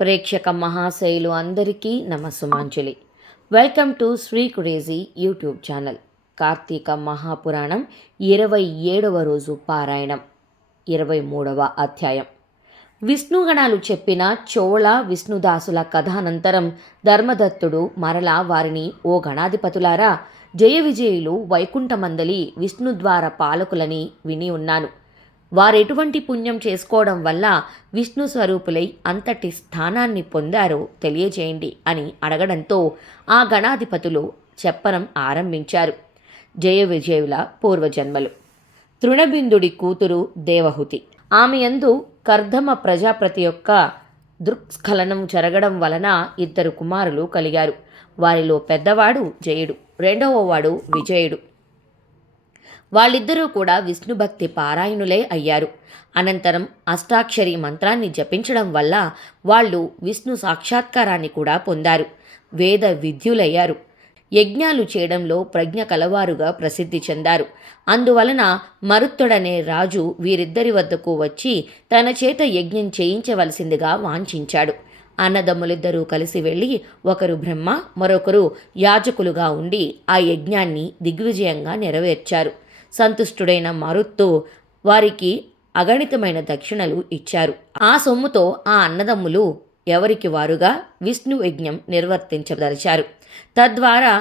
ప్రేక్షక మహాశయులు అందరికీ నమస్సుమాంజలి. Welcome to Sri crazy YouTube channel. Karthika Mahapuranam 27వ రోజు పారాయణం, 23వ అధ్యాయం. విష్ణుగణాలు చెప్పిన చోళ విష్ణుదాసుల కథానంతరం ధర్మదత్తుడు మరలా వారిని, ఓ గణాధిపతులారా, జయ విజయులు వైకుంఠమందలి విష్ణుద్వార పాలకులని విని ఉన్నాను. వారెటువంటి పుణ్యం చేసుకోవడం వల్ల విష్ణు స్వరూపులై అంతటి స్థానాన్ని పొందారో తెలియజేయండి అని అడగడంతో ఆ గణాధిపతులు చెప్పడం ఆరంభించారు. జయ విజయుల పూర్వజన్మలు. తృణబిందుడి కూతురు దేవహుతి. ఆమె యందు కర్దమ ప్రజాపతి యొక్క దృక్స్ఖలనం జరగడం వలన 2 కుమారులు కలిగారు. వారిలో పెద్దవాడు జయుడు, రెండవవాడు విజయుడు. వాళ్ళిద్దరూ కూడా విష్ణుభక్తి పారాయణులే అయ్యారు. అనంతరం అష్టాక్షరి మంత్రాన్ని జపించడం వల్ల వాళ్ళు విష్ణు సాక్షాత్కారాన్ని కూడా పొందారు. వేద విద్యులయ్యారు. యజ్ఞాలు చేయడంలో ప్రజ్ఞ కలవారుగా ప్రసిద్ధి చెందారు. అందువలన మరుత్తుడనే రాజు వీరిద్దరి వద్దకు వచ్చి తన చేత యజ్ఞం చేయించవలసిందిగా వాంఛించాడు. అన్నదమ్ములిద్దరూ కలిసి వెళ్ళి ఒకరు బ్రహ్మ, మరొకరు యాజకులుగా ఉండి ఆ యజ్ఞాన్ని దిగ్విజయంగా నెరవేర్చారు. సంతుష్టుడైన మరుత్తు వారికి అగణితమైన దక్షిణలు ఇచ్చారు. ఆ సొమ్ముతో ఆ అన్నదమ్ములు ఎవరికి వారుగా విష్ణు యజ్ఞం నిర్వర్తించదలిచారు. తద్వారా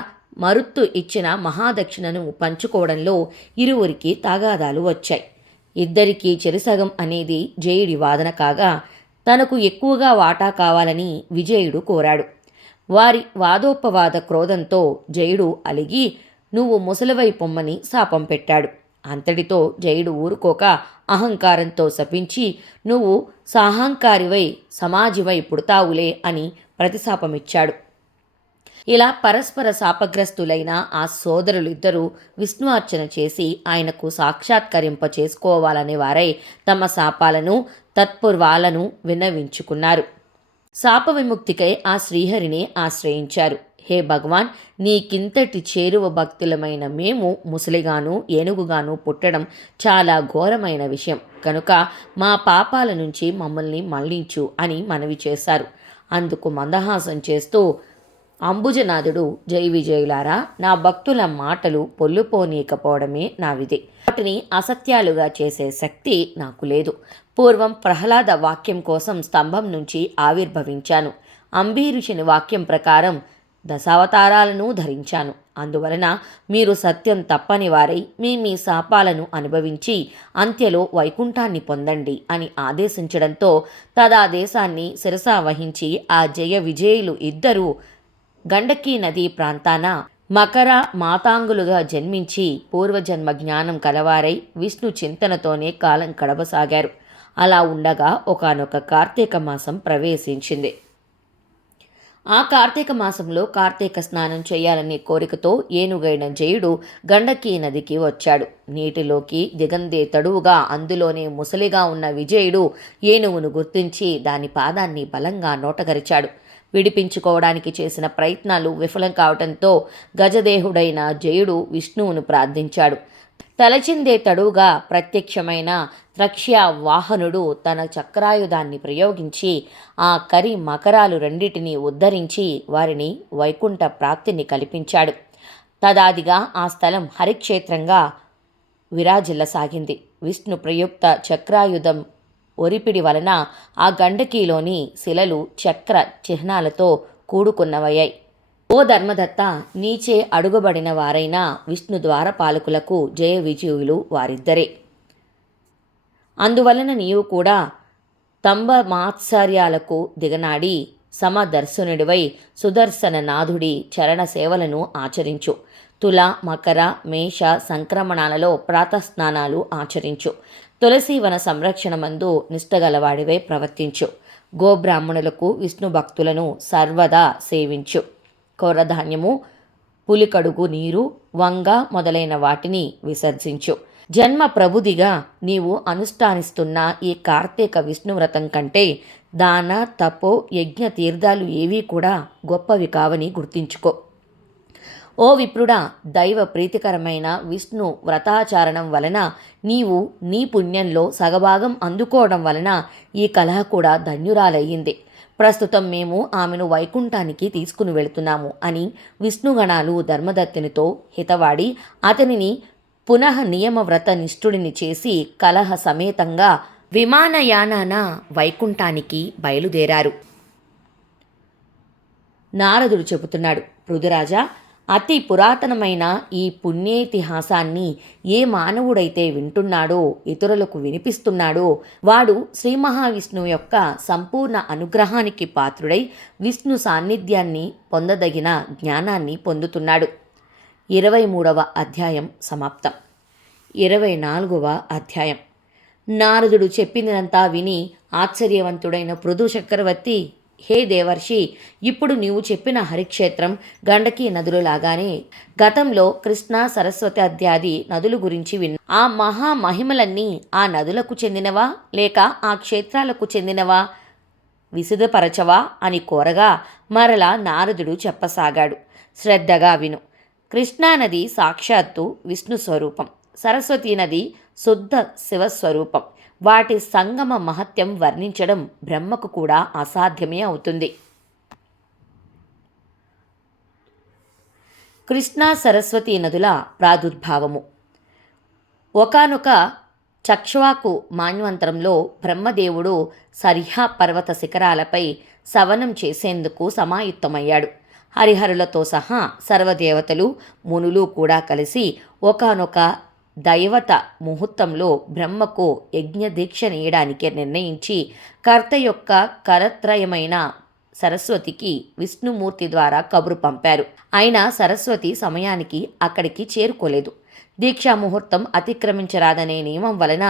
మరుత్తు ఇచ్చిన మహాదక్షిణను పంచుకోవడంలో ఇరువురికి తగాదాలు వచ్చాయి. ఇద్దరికీ చెరిసగం అనేది జయుడి వాదన కాగా, తనకు ఎక్కువగా వాటా కావాలని విజయుడు కోరాడు. వారి వాదోపవాద క్రోధంతో జయుడు అలిగి, నువ్వు ముసలివై పొమ్మని శాపం పెట్టాడు. అంతటితో జయుడు ఊరుకోక అహంకారంతో శపించి, నువ్వు సాహంకారివై సమాజివై పుడతావులే అని ప్రతిశాపమిచ్చాడు. ఇలా పరస్పర శాపగ్రస్తులైన ఆ సోదరులిద్దరూ విష్ణు అర్చన చేసి ఆయనకు సాక్షాత్కరింప చేసుకోవాలనే వారై తమ శాపాలను తత్పూర్వాలను విన్నవించుకున్నారు. శాప విముక్తికై ఆ శ్రీహరిని ఆశ్రయించారు. హే భగవాన్, నీకింతటి చేరువ భక్తులమైన మేము ముసలిగాను ఏనుగుగాను పుట్టడం చాలా ఘోరమైన విషయం కనుక మా పాపాల నుంచి మమ్మల్ని మళ్లించు అని మనవి చేశారు. అందుకు మందహాసం చేస్తూ అంబుజనాథుడు, జై విజయులారా, నా భక్తుల మాటలు పొల్లుపోనీయకపోవడమే నా విధి. వాటిని అసత్యాలుగా చేసే శక్తి నాకు లేదు. పూర్వం ప్రహ్లాద వాక్యం కోసం స్తంభం నుంచి ఆవిర్భవించాను. అంబీరుషుని వాక్యం ప్రకారం దశావతారాలను ధరించాను. అందువలన మీరు సత్యం తప్పని వారై మీ శాపాలను అనుభవించి అంత్యలో వైకుంఠాన్ని పొందండి అని ఆదేశించడంతో తదాదేశాన్ని శిరసా వహించి ఆ జయ విజయులు ఇద్దరూ గండకీ నదీ ప్రాంతాన మకర మాతాంగులుగా జన్మించి పూర్వజన్మ జ్ఞానం కలవారై విష్ణు చింతనతోనే కాలం గడపసాగారు. అలా ఉండగా ఒకానొక కార్తీక మాసం ప్రవేశించింది. ఆ కార్తీక మాసంలో కార్తీక స్నానం చేయాలనే కోరికతో ఏనుగైన జయుడు గండకీ నదికి వచ్చాడు. నీటిలోకి దిగందే తడువుగా అందులోనే ముసలిగా ఉన్న విజయుడు ఏనుగును గుర్తించి దాని పాదాన్ని బలంగా నోటగరిచాడు. విడిపించుకోవడానికి చేసిన ప్రయత్నాలు విఫలం కావడంతో గజదేహుడైన జయుడు విష్ణువును ప్రార్థించాడు. తలచిందే తడువుగా ప్రత్యక్షమైన త్రక్ష్య వాహనుడు తన చక్రాయుధాన్ని ప్రయోగించి ఆ కరి మకరాలు రెండిటినీ ఉద్ధరించి వారిని వైకుంఠ ప్రాప్తిని కల్పించాడు. తదాదిగా ఆ స్థలం హరిక్షేత్రంగా విరాజిల్లసాగింది. విష్ణు ప్రయుక్త చక్రాయుధం ఒరిపిడి వలన ఆ గండకీలోని శిలలు చక్ర చిహ్నాలతో కూడుకున్నవయ్యాయి. ఓ ధర్మదత్త, నీచే అడుగుబడిన వారైన విష్ణు ద్వారపాలకులకు జయ విజయులు వారిద్దరే. అందువలన నీవు కూడా తంబ మాత్సర్యాలకు దిగనాడి సమదర్శనుడివై సుదర్శన నాథుడి చరణ సేవలను ఆచరించు. తుల, మకర, మేష సంక్రమణాలలో ప్రాతస్నానాలు ఆచరించు. తులసీవన సంరక్షణమందు నిష్టగలవాడివై ప్రవర్తించు. గోబ్రాహ్మణులకు విష్ణు భక్తులను సర్వదా సేవించు. కొర్రధాన్యము, పులికడుగు నీరు, వంగ మొదలైన వాటిని విసర్జించు. జన్మ ప్రభుదిగా నీవు అనుష్ఠానిస్తున్న ఈ కార్తీక విష్ణువ్రతం కంటే దాన, తపో, యజ్ఞ తీర్థాలు ఏవీ కూడా గొప్పవి కావని గుర్తించుకో. ఓ విప్రుడా, దైవ ప్రీతికరమైన విష్ణు వ్రతాచారణం వలన నీవు నీ పుణ్యంలో సగభాగం అందుకోవడం వలన ఈ కలహ కూడా ధన్యురాలయ్యింది. ప్రస్తుతం మేము ఆమెను వైకుంఠానికి తీసుకుని వెళుతున్నాము అని విష్ణుగణాలు ధర్మదత్తునితో హితవాడి అతనిని పునః నియమవ్రత నిష్ఠుడిని చేసి కలహ సమేతంగా విమానయానాన వైకుంఠానికి బయలుదేరారు. నారదుడు చెబుతున్నాడు, పృథురాజా, అతి పురాతనమైన ఈ పుణ్యేతిహాసాన్ని ఏ మానవుడైతే వింటున్నాడో, ఇతరులకు వినిపిస్తున్నాడో వాడు శ్రీ మహావిష్ణువు యొక్క సంపూర్ణ అనుగ్రహానికి పాత్రుడై విష్ణు సాన్నిధ్యాన్ని పొందదగిన జ్ఞానాన్ని పొందుతున్నాడు. 23వ అధ్యాయం సమాప్తం. 24వ అధ్యాయం. నారదుడు చెప్పినంతా విని ఆశ్చర్యవంతుడైన పృథు చక్రవర్తి, హే దేవర్షి, ఇప్పుడు నీవు చెప్పిన హరిక్షేత్రం గండకీ నదులలాగానే గతంలో కృష్ణా సరస్వతి అద్యాది నదుల గురించి విన్నా. ఆ మహామహిమలన్నీ ఆ నదులకు చెందినవా లేక ఆ క్షేత్రాలకు చెందినవా? విశదపరచవా అని కోరగా మరలా నారదుడు చెప్పసాగాడు. శ్రద్ధగా విను. కృష్ణానది సాక్షాత్తు విష్ణు స్వరూపం, సరస్వతీ నది శుద్ధ శివస్వరూపం. వాటి సంగమ మహత్యం వర్ణించడం బ్రహ్మకు కూడా అసాధ్యమే అవుతుంది. కృష్ణా సరస్వతీ నదుల ప్రాదుర్భావము. ఒకానొక చక్ష్వాకు మాన్వంతరంలో బ్రహ్మదేవుడు సరిహా పర్వత శిఖరాలపై సవనం చేసేందుకు సమాయుత్తమయ్యాడు. హరిహరులతో సహా సర్వదేవతలు మునులు కూడా కలిసి ఒకానొక దైవత ముహూర్తంలో బ్రహ్మకు యజ్ఞదీక్ష నేయడానికి నిర్ణయించి కర్త యొక్క కరత్రయమైన సరస్వతికి విష్ణుమూర్తి ద్వారా కబురు పంపారు. అయినా సరస్వతి సమయానికి అక్కడికి చేరుకోలేదు. దీక్షా ముహూర్తం అతిక్రమించరాదనే నియమం వలన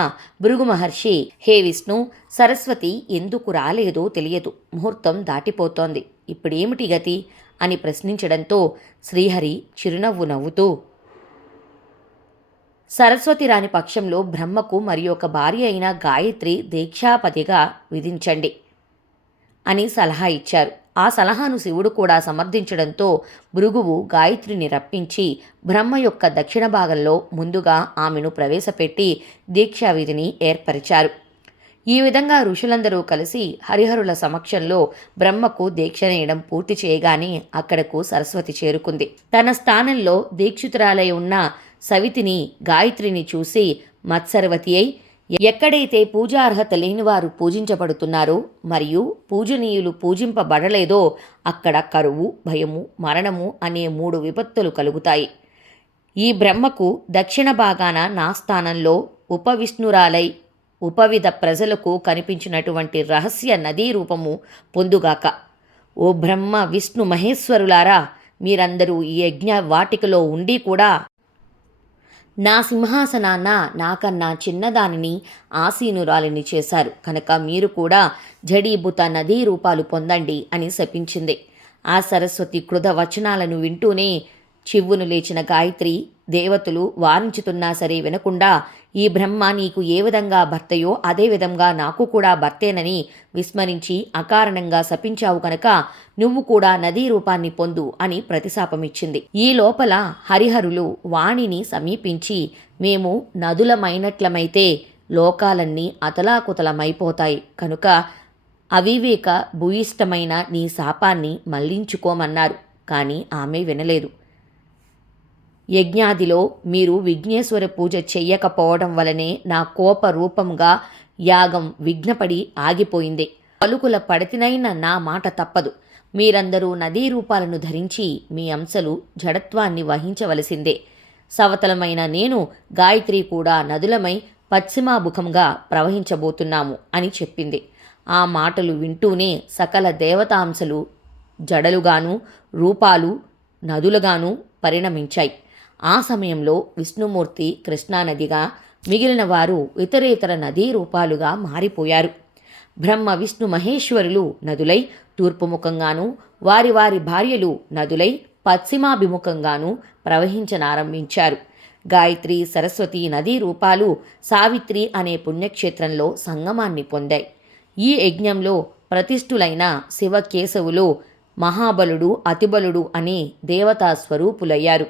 భృగు మహర్షి, హే విష్ణు, సరస్వతి ఎందుకు రాలేదో తెలియదు, ముహూర్తం దాటిపోతోంది, ఇప్పుడేమిటి గతి అని ప్రశ్నించడంతో శ్రీహరి చిరునవ్వు నవ్వుతూ, సరస్వతి రాని పక్షంలో బ్రహ్మకు మరి ఒక భార్య అయిన గాయత్రి దీక్షాపతిగా విధించండి అని సలహా ఇచ్చారు. ఆ సలహాను శివుడు కూడా సమర్థించడంతో భృగువు గాయత్రిని రప్పించి బ్రహ్మ యొక్క దక్షిణ భాగంలో ముందుగా ఆమెను ప్రవేశపెట్టి దీక్షా విధిని ఏర్పరిచారు. ఈ విధంగా ఋషులందరూ కలిసి హరిహరుల సమక్షంలో బ్రహ్మకు దీక్ష నేయడం పూర్తి చేయగానే అక్కడకు సరస్వతి చేరుకుంది. తన స్థానంలో దీక్షితురాలై ఉన్న సవితిని, గాయత్రిని చూసి మత్సరవతి అయి, ఎక్కడైతే పూజార్హత లేనివారు పూజించబడుతున్నారో మరియు పూజనీయులు పూజింపబడలేదో అక్కడ కరువు, భయము, మరణము అనే 3 విపత్తులు కలుగుతాయి. ఈ బ్రహ్మకు దక్షిణ భాగాన నా స్థానంలో ఉపవిష్ణురాలై ఉపవిధ ప్రజలకు కనిపించినటువంటి రహస్య నదీ రూపము పొందుగాక. ఓ బ్రహ్మ విష్ణు మహేశ్వరులారా, మీరందరూ ఈ యజ్ఞ వాటికలో ఉండి కూడా నా సింహాసనాన నాకన్నా చిన్నదానిని ఆసీనురాలిని చేశారు కనుక మీరు కూడా జడీభూత నదీ రూపాలు పొందండి అని శపించింది. ఆ సరస్వతి కృత వచనాలను వింటూనే చివ్వును లేచిన గాయత్రి దేవతలు వారించుతున్నా సరే వినకుండా, ఈ బ్రహ్మ నీకు ఏ విధంగా భర్తయో అదే విధంగా నాకు కూడా భర్తేనని విస్మరించి అకారణంగా శపించావు కనుక నువ్వు కూడా నదీ రూపాన్ని పొందు అని ప్రతిశాపమిచ్చింది. ఈ లోపల హరిహరులు వాణిని సమీపించి, మేము నదులమైనట్లమైతే లోకాలన్నీ అతలాకుతలమైపోతాయి కనుక అవివేక భూయిష్టమైన నీ శాపాన్ని మళ్లించుకోమన్నారు. కానీ ఆమె వినలేదు. యజ్ఞాదిలో మీరు విఘ్నేశ్వర పూజ చెయ్యకపోవడం వలనే నా కోప రూపంగా యాగం విఘ్నపడి ఆగిపోయింది. పలుకుల పడితినైన నా మాట తప్పదు. మీరందరూ నదీ రూపాలను ధరించి మీ అంశలు జడత్వాన్ని వహించవలసిందే. సవతలమైన నేను, గాయత్రి కూడా నదులమై పశ్చిమాముఖంగా ప్రవహించబోతున్నాము అని చెప్పింది. ఆ మాటలు వింటూనే సకల దేవతాంశలు జడలుగాను రూపాలు నదులుగాను పరిణమించాయి. ఆ సమయంలో విష్ణుమూర్తి కృష్ణానదిగా, మిగిలిన వారు ఇతరేతర నదీ రూపాలుగా మారిపోయారు. బ్రహ్మ విష్ణు మహేశ్వరులు నదులై తూర్పుముఖంగాను, వారి వారి భార్యలు నదులై పశ్చిమాభిముఖంగాను ప్రవహించనారంభించారు. గాయత్రి సరస్వతి నదీ రూపాలు సావిత్రి అనే పుణ్యక్షేత్రంలో సంగమాన్ని పొందాయి. ఈ యజ్ఞంలో ప్రతిష్ఠులైన శివకేశవులు మహాబలుడు, అతిబలుడు అనే దేవతా స్వరూపులయ్యారు.